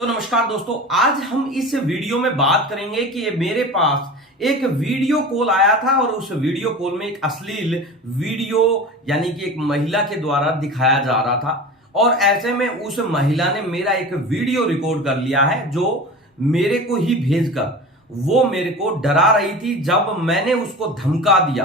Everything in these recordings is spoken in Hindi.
तो नमस्कार दोस्तों, आज हम इस वीडियो में बात करेंगे कि मेरे पास एक वीडियो कॉल आया था और उस वीडियो कॉल में एक अश्लील वीडियो यानी कि एक महिला के द्वारा दिखाया जा रहा था। और ऐसे में उस महिला ने मेरा एक वीडियो रिकॉर्ड कर लिया है जो मेरे को ही भेजकर वो मेरे को डरा रही थी। जब मैंने उसको धमका दिया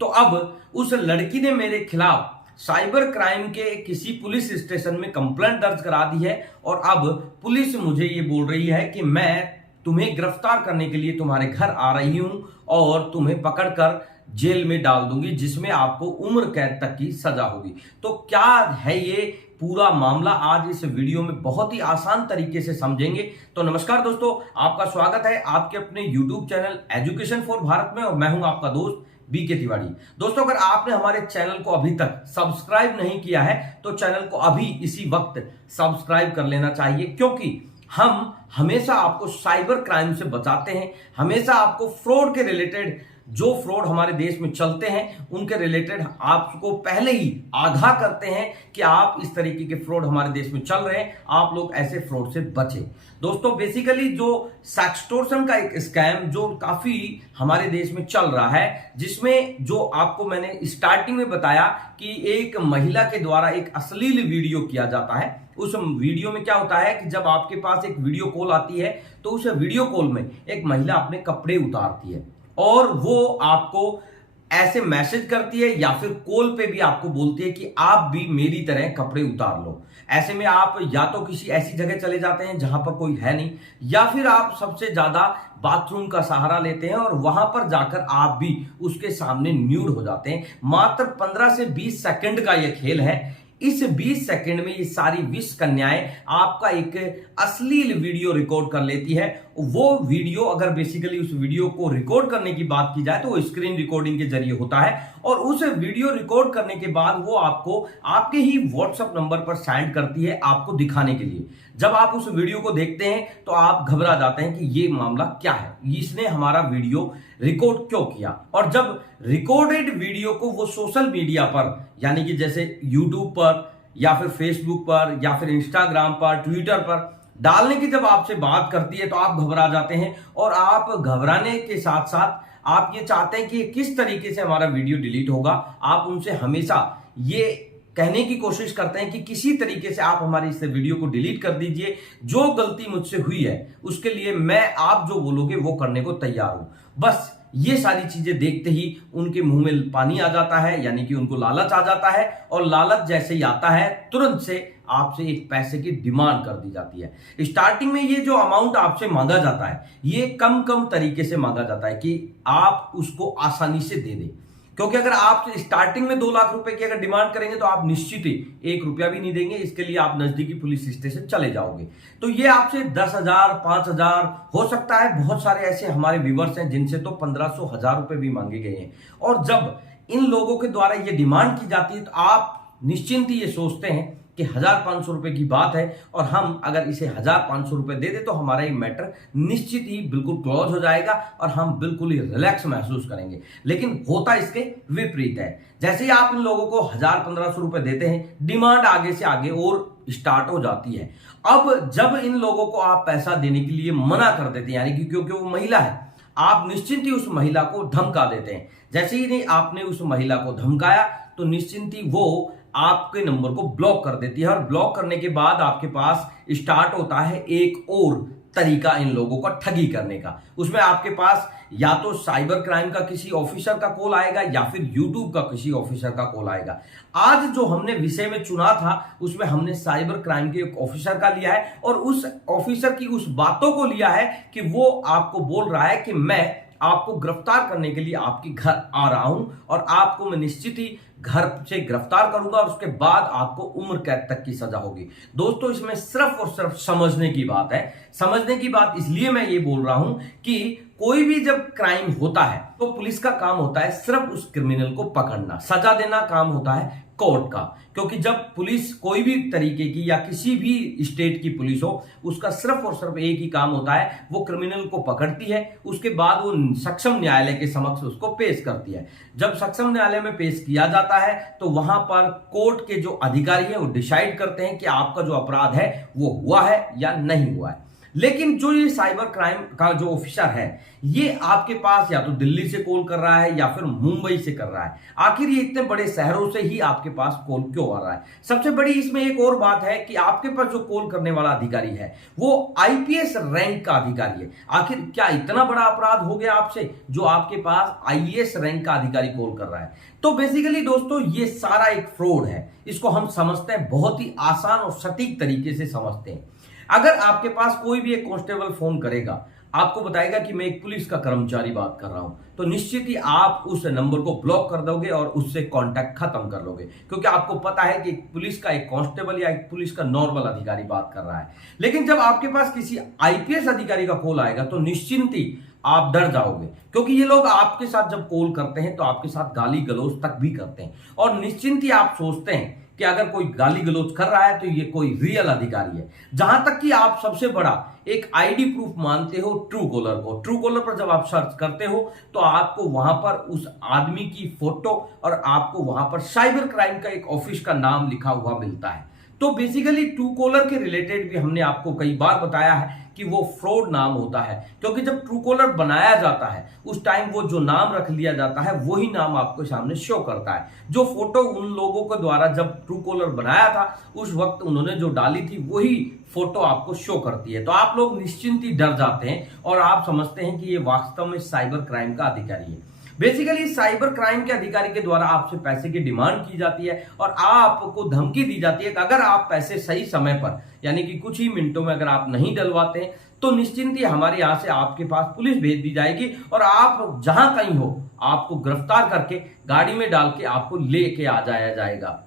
तो अब उस लड़की ने मेरे खिलाफ साइबर क्राइम के किसी पुलिस स्टेशन में कंप्लेंट दर्ज करा दी है। और अब पुलिस मुझे ये बोल रही है कि मैं तुम्हें गिरफ्तार करने के लिए तुम्हारे घर आ रही हूं और तुम्हें पकड़कर जेल में डाल दूंगी, जिसमें आपको उम्र कैद तक की सजा होगी। तो क्या है ये पूरा मामला, आज इस वीडियो में बहुत ही आसान तरीके से समझेंगे। तो नमस्कार दोस्तों, आपका स्वागत है आपके अपने YouTube channel education for Bharat में और मैं हूं आपका दोस्त बीके तिवारी। दोस्तों, अगर आपने हमारे चैनल को अभी तक सब्सक्राइब नहीं किया है तो चैनल को अभी इसी वक्त सब्सक्राइब कर लेना चाहिए, क्योंकि हम हमेशा आपको साइबर क्राइम से बचाते हैं। हमेशा आपको फ्रॉड के रिलेटेड, जो फ्रॉड हमारे देश में चलते हैं उनके रिलेटेड आपको पहले ही आगाह करते हैं कि आप इस तरीके के फ्रॉड हमारे देश में चल रहे हैं, आप लोग ऐसे फ्रॉड से बचें। दोस्तों, बेसिकली जो सेक्सटोर्शन का एक स्कैम जो काफी हमारे देश में चल रहा है, जिसमें जो आपको मैंने स्टार्टिंग में बताया कि एक महिला के द्वारा एक अश्लील वीडियो किया जाता है। उस वीडियो में क्या होता है कि जब आपके पास एक वीडियो कॉल आती है तो उस वीडियो कॉल में एक महिला अपने कपड़े उतारती है और वो आपको ऐसे मैसेज करती है या फिर कॉल पे भी आपको बोलती है कि आप भी मेरी तरह कपड़े उतार लो। ऐसे में आप या तो किसी ऐसी जगह चले जाते हैं जहां पर कोई है नहीं, या फिर आप सबसे ज्यादा बाथरूम का सहारा लेते हैं और वहां पर जाकर आप भी उसके सामने न्यूड हो जाते हैं। मात्र 15 से 20 सेकंड का यह खेल है। इस 20 सेकंड में ये सारी 20 कन्याएं आपका एक अश्लील वीडियो रिकॉर्ड कर लेती है। वो वीडियो, अगर बेसिकली उस वीडियो को रिकॉर्ड करने की बात की जाए तो वो स्क्रीन रिकॉर्डिंग के जरिए होता है। और उस वीडियो रिकॉर्ड करने के बाद वो आपको आपके ही व्हाट्सएप नंबर पर सेंड करती है आपको दिखाने के लिए। जब आप उस वीडियो को देखते हैं तो आप घबरा जाते हैं कि ये मामला क्या है, इसने हमारा वीडियो रिकॉर्ड क्यों किया। और जब रिकॉर्डेड वीडियो को वो सोशल मीडिया पर, यानी कि जैसे यूट्यूब पर या फिर फेसबुक पर या फिर इंस्टाग्राम पर, ट्विटर पर डालने की जब आपसे बात करती है तो आप घबरा जाते हैं। और आप घबराने के साथ साथ आप ये चाहते हैं कि किस तरीके से हमारा वीडियो डिलीट होगा। आप उनसे हमेशा ये कहने की कोशिश करते हैं कि किसी तरीके से आप हमारी इस वीडियो को डिलीट कर दीजिए। जो गलती मुझसे हुई है उसके लिए मैं, आप जो बोलोगे वो करने को तैयार हूं। बस ये सारी चीजें देखते ही उनके मुंह में पानी आ जाता है, यानी कि उनको लालच आ जाता है। और लालच जैसे ही आता है तुरंत से आपसे एक पैसे की डिमांड कर दी जाती है। स्टार्टिंग में ये जो अमाउंट आपसे मांगा जाता है ये कम कम तरीके से मांगा जाता है कि आप उसको आसानी से दे दें, क्योंकि अगर आप स्टार्टिंग में 2 लाख रुपए की अगर डिमांड करेंगे तो आप निश्चित ही 1 रुपया भी नहीं देंगे। इसके लिए आप नजदीकी पुलिस स्टेशन चले जाओगे। तो ये आपसे 10,000, 5,000, हो सकता है बहुत सारे ऐसे हमारे व्यूवर्स हैं जिनसे तो 1,500, 1,000 रुपए भी मांगे गए हैं। और जब इन लोगों के द्वारा ये डिमांड की जाती है तो आप निश्चिंत ही ये सोचते हैं कि 1,500 रुपए की बात है और हम अगर इसे 1,500 रुपए दे दे तो हमारा ये मैटर निश्चित ही बिल्कुल क्लोज हो जाएगा और हम बिल्कुल ही रिलैक्स महसूस करेंगे। लेकिन होता इसके विपरीत है। जैसे ही आप इन लोगों को 1,000-1,500 रुपए देते हैं, डिमांड आगे से आगे और स्टार्ट हो जाती है। अब जब इन लोगों को आप पैसा देने के लिए मना कर देते हैं, यानी कि क्योंकि वो महिला है, आप निश्चिंत ही उस महिला को धमका देते हैं। जैसे ही नहीं आपने उस महिला को धमकाया तो निश्चिंत ही वो आपके नंबर को ब्लॉक कर देती है। और ब्लॉक करने के बाद आपके पास स्टार्ट होता है एक और तरीका इन लोगों का ठगी करने का। उसमें आपके पास या तो साइबर क्राइम का किसी ऑफिसर का कॉल आएगा या फिर यूट्यूब का किसी ऑफिसर का कॉल आएगा। आज जो हमने विषय में चुना था उसमें हमने साइबर क्राइम के एक ऑफिसर का लिया है और उस ऑफिसर की उस बातों को लिया है कि वो आपको बोल रहा है कि मैं आपको गिरफ्तार करने के लिए आपके घर आ रहा हूं और आपको मैं निश्चित ही घर से गिरफ्तार करूंगा और उसके बाद आपको उम्र कैद तक की सजा होगी। दोस्तों, इसमें सिर्फ और सिर्फ समझने की बात है। समझने की बात इसलिए मैं ये बोल रहा हूं कि कोई भी जब क्राइम होता है तो पुलिस का काम होता है सिर्फ उस क्रिमिनल को पकड़ना, सजा देना काम होता है कोर्ट का। क्योंकि जब पुलिस कोई भी तरीके की या किसी भी स्टेट की पुलिस हो, उसका सिर्फ और सिर्फ एक ही काम होता है, वो क्रिमिनल को पकड़ती है, उसके बाद वो सक्षम न्यायालय के समक्ष उसको पेश करती है। जब सक्षम न्यायालय में पेश किया जाता है तो वहां पर कोर्ट के जो अधिकारी है वो डिसाइड करते हैं कि आपका जो अपराध है वो हुआ है या नहीं हुआ है। लेकिन जो ये साइबर क्राइम का जो ऑफिसर है, ये आपके पास या तो दिल्ली से कॉल कर रहा है या फिर मुंबई से कर रहा है। आखिर ये इतने बड़े शहरों से ही आपके पास कॉल क्यों आ रहा है? सबसे बड़ी इसमें एक और बात है कि आपके पास जो कॉल करने वाला अधिकारी है वो आईपीएस रैंक का अधिकारी है। आखिर क्या इतना बड़ा अपराध हो गया आपसे जो आपके पास आईएएस रैंक का अधिकारी कॉल कर रहा है? तो बेसिकली दोस्तों ये सारा एक फ्रॉड है। इसको हम समझते हैं, बहुत ही आसान और सटीक तरीके से समझते हैं। अगर आपके पास कोई भी एक कांस्टेबल फोन करेगा, आपको बताएगा कि मैं एक पुलिस का कर्मचारी बात कर रहा हूं, तो निश्चित ही आप उस नंबर को ब्लॉक कर दोगे और उससे कांटेक्ट खत्म कर लोगे, क्योंकि आपको पता है कि पुलिस का एक कांस्टेबल या एक पुलिस का नॉर्मल अधिकारी बात कर रहा है। लेकिन जब आपके पास किसी आईपीएस अधिकारी का कॉल आएगा तो निश्चिंत ही आप डर जाओगे, क्योंकि ये लोग आपके साथ जब कॉल करते हैं तो आपके साथ गाली गलौज तक भी करते हैं। और निश्चिंत ही आप सोचते हैं कि अगर कोई गाली गलौज कर रहा है तो ये कोई रियल अधिकारी है। जहां तक कि आप सबसे बड़ा एक आईडी प्रूफ मानते हो ट्रू कॉलर को। ट्रू कॉलर पर जब आप सर्च करते हो तो आपको वहां पर उस आदमी की फोटो और आपको वहां पर साइबर क्राइम का एक ऑफिस का नाम लिखा हुआ मिलता है। तो बेसिकली ट्रू कॉलर के रिलेटेड भी हमने आपको कई बार बताया है कि वो फ्रॉड नाम होता है, क्योंकि जब ट्रू कॉलर बनाया जाता है उस टाइम वो जो नाम रख लिया जाता है वही नाम आपको सामने शो करता है। जो फोटो उन लोगों के द्वारा जब ट्रू कॉलर बनाया था उस वक्त उन्होंने जो डाली थी वही फोटो आपको शो करती है। तो आप लोग निश्चिंत ही डर जाते हैं और आप समझते हैं कि ये वास्तव में साइबर क्राइम का अधिकारी है। बेसिकली साइबर क्राइम के अधिकारी के द्वारा आपसे पैसे की डिमांड की जाती है और आपको धमकी दी जाती है कि अगर आप पैसे सही समय पर यानी कि कुछ ही मिनटों में अगर आप नहीं डलवाते तो निश्चिंत ही हमारे यहां से आपके पास पुलिस भेज दी जाएगी और आप जहां कहीं हो आपको गिरफ्तार करके गाड़ी में डाल के आपको लेके आ जाया जाएगा।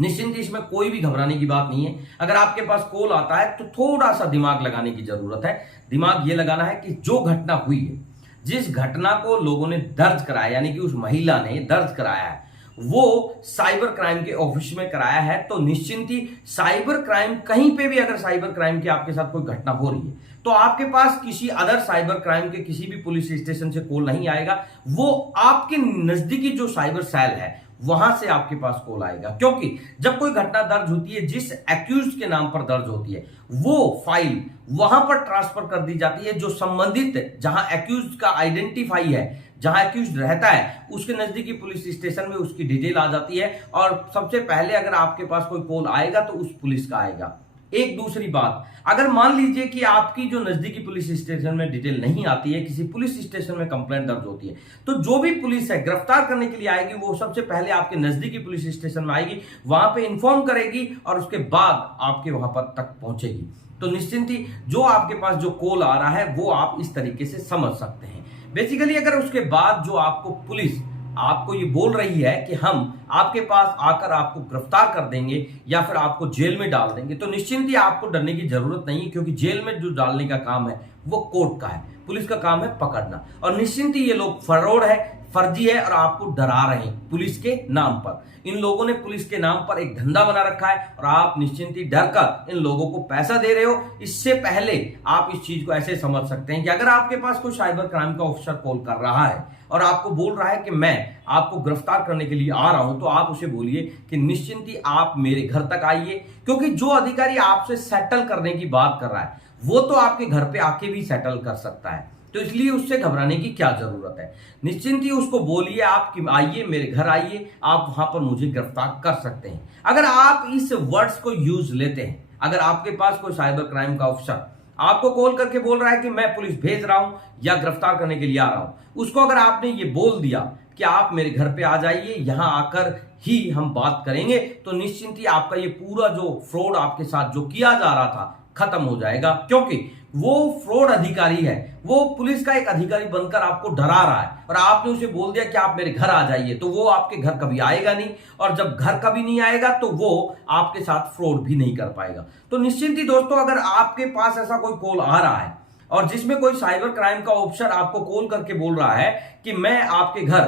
निश्चिंत इसमें कोई भी घबराने की बात नहीं है। अगर आपके पास कॉल आता है तो थोड़ा सा दिमाग लगाने की जरूरत है। दिमाग ये लगाना है कि जो घटना हुई है, जिस घटना को लोगों ने दर्ज कराया यानी कि उस महिला ने दर्ज कराया है वो साइबर क्राइम के ऑफिस में कराया है, तो निश्चिंत ही साइबर क्राइम कहीं पे भी अगर साइबर क्राइम की आपके साथ कोई घटना हो रही है तो आपके पास किसी अदर साइबर क्राइम के किसी भी पुलिस स्टेशन से कॉल नहीं आएगा। वो आपके नजदीकी जो साइबर सेल है वहां से आपके पास कॉल आएगा, क्योंकि जब कोई घटना दर्ज होती है जिस एक्यूज के नाम पर दर्ज होती है वो फाइल वहां पर ट्रांसफर कर दी जाती है जो संबंधित जहां एक्यूज का आइडेंटिफाई है, जहां एक्यूज रहता है उसके नजदीकी पुलिस स्टेशन में उसकी डिटेल आ जाती है और सबसे पहले अगर आपके पास कोई कॉल आएगा तो उस पुलिस का आएगा। एक दूसरी बात, अगर मान लीजिए कि आपकी जो नजदीकी पुलिस स्टेशन में डिटेल नहीं आती है, किसी पुलिस स्टेशन में कंप्लेंट दर्ज होती है, तो जो भी पुलिस है गिरफ्तार करने के लिए आएगी वो सबसे पहले आपके नजदीकी पुलिस स्टेशन में आएगी, वहां पे इन्फॉर्म करेगी और उसके बाद आपके वहां पर तक पहुंचेगी। तो निश्चिंत ही जो आपके पास जो कॉल आ रहा है वो आप इस तरीके से समझ सकते हैं। बेसिकली अगर उसके बाद जो आपको पुलिस आपको ये बोल रही है कि हम आपके पास आकर आपको गिरफ्तार कर देंगे या फिर आपको जेल में डाल देंगे, तो निश्चिंत ही आपको डरने की जरूरत नहीं है, क्योंकि जेल में जो डालने का काम है वो कोर्ट का है, पुलिस का काम है पकड़ना। और निश्चिंत ही ये लोग फ्रॉड है, फर्जी है और आपको डरा रहे हैं पुलिस के नाम पर। इन लोगों ने पुलिस के नाम पर एक धंधा बना रखा है और आप निश्चिंत ही डर कर इन लोगों को पैसा दे रहे हो। इससे पहले आप इस चीज को ऐसे समझ सकते हैं कि अगर आपके पास कोई साइबर क्राइम का ऑफिसर कॉल कर रहा है और आपको बोल रहा है कि मैं आपको गिरफ्तार करने के लिए आ रहा हूं, तो आप उसे बोलिए कि निश्चिंत ही आप मेरे घर तक आइए, क्योंकि जो अधिकारी आपसे सेटल करने की बात कर रहा है वो तो आपके घर पे आके भी सेटल कर सकता है, तो इसलिए उससे घबराने की क्या जरूरत है। निश्चिंत ही उसको बोलिए आप कि आइए मेरे घर आइए, आप वहां पर मुझे गिरफ्तार कर सकते हैं। अगर आप इस वर्ड्स को यूज लेते हैं, अगर आपके पास कोई साइबर क्राइम का ऑफिसर आपको कॉल करके बोल रहा है कि मैं पुलिस भेज रहा हूं या गिरफ्तार करने के लिए आ रहा हूं, उसको अगर आपने ये बोल दिया कि आप मेरे घर पे आ जाइए, यहां आकर ही हम बात करेंगे, तो निश्चिंत ही आपका ये पूरा जो फ्रॉड आपके साथ जो किया जा रहा था खत्म हो जाएगा, क्योंकि वो फ्रॉड अधिकारी है, वो पुलिस का एक अधिकारी बनकर आपको डरा रहा है और आपने उसे बोल दिया कि आप मेरे घर आ जाइए, तो वो आपके घर कभी आएगा नहीं और जब घर कभी नहीं आएगा तो वो आपके साथ फ्रॉड भी नहीं कर पाएगा। तो निश्चिंत ही दोस्तों, अगर आपके पास ऐसा कोई कॉल आ रहा है, और जिसमें कोई साइबर क्राइम का ऑफिसर आपको कॉल करके बोल रहा है कि मैं आपके घर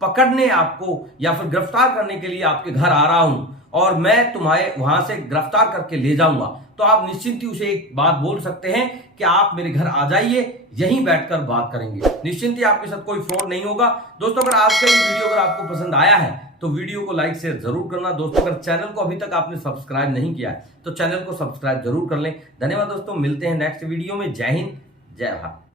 पकड़ने आपको या फिर गिरफ्तार करने के लिए आपके घर आ रहा हूं और मैं तुम्हारे वहां से गिरफ्तार करके ले जाऊंगा, तो आप निश्चिंत ही उसे एक बात बोल सकते हैं कि आप मेरे घर आ जाइए, यहीं बैठकर बात करेंगे। निश्चिंत ही आपके साथ कोई फ्रॉड नहीं होगा। दोस्तों, अगर आज का ये वीडियो अगर आपको पसंद आया है तो वीडियो को लाइक शेयर जरूर करना। दोस्तों, अगर चैनल को अभी तक आपने सब्सक्राइब नहीं किया है तो चैनल को सब्सक्राइब जरूर कर लें। धन्यवाद दोस्तों, मिलते हैं नेक्स्ट वीडियो में। जय हिंद, जय भारत।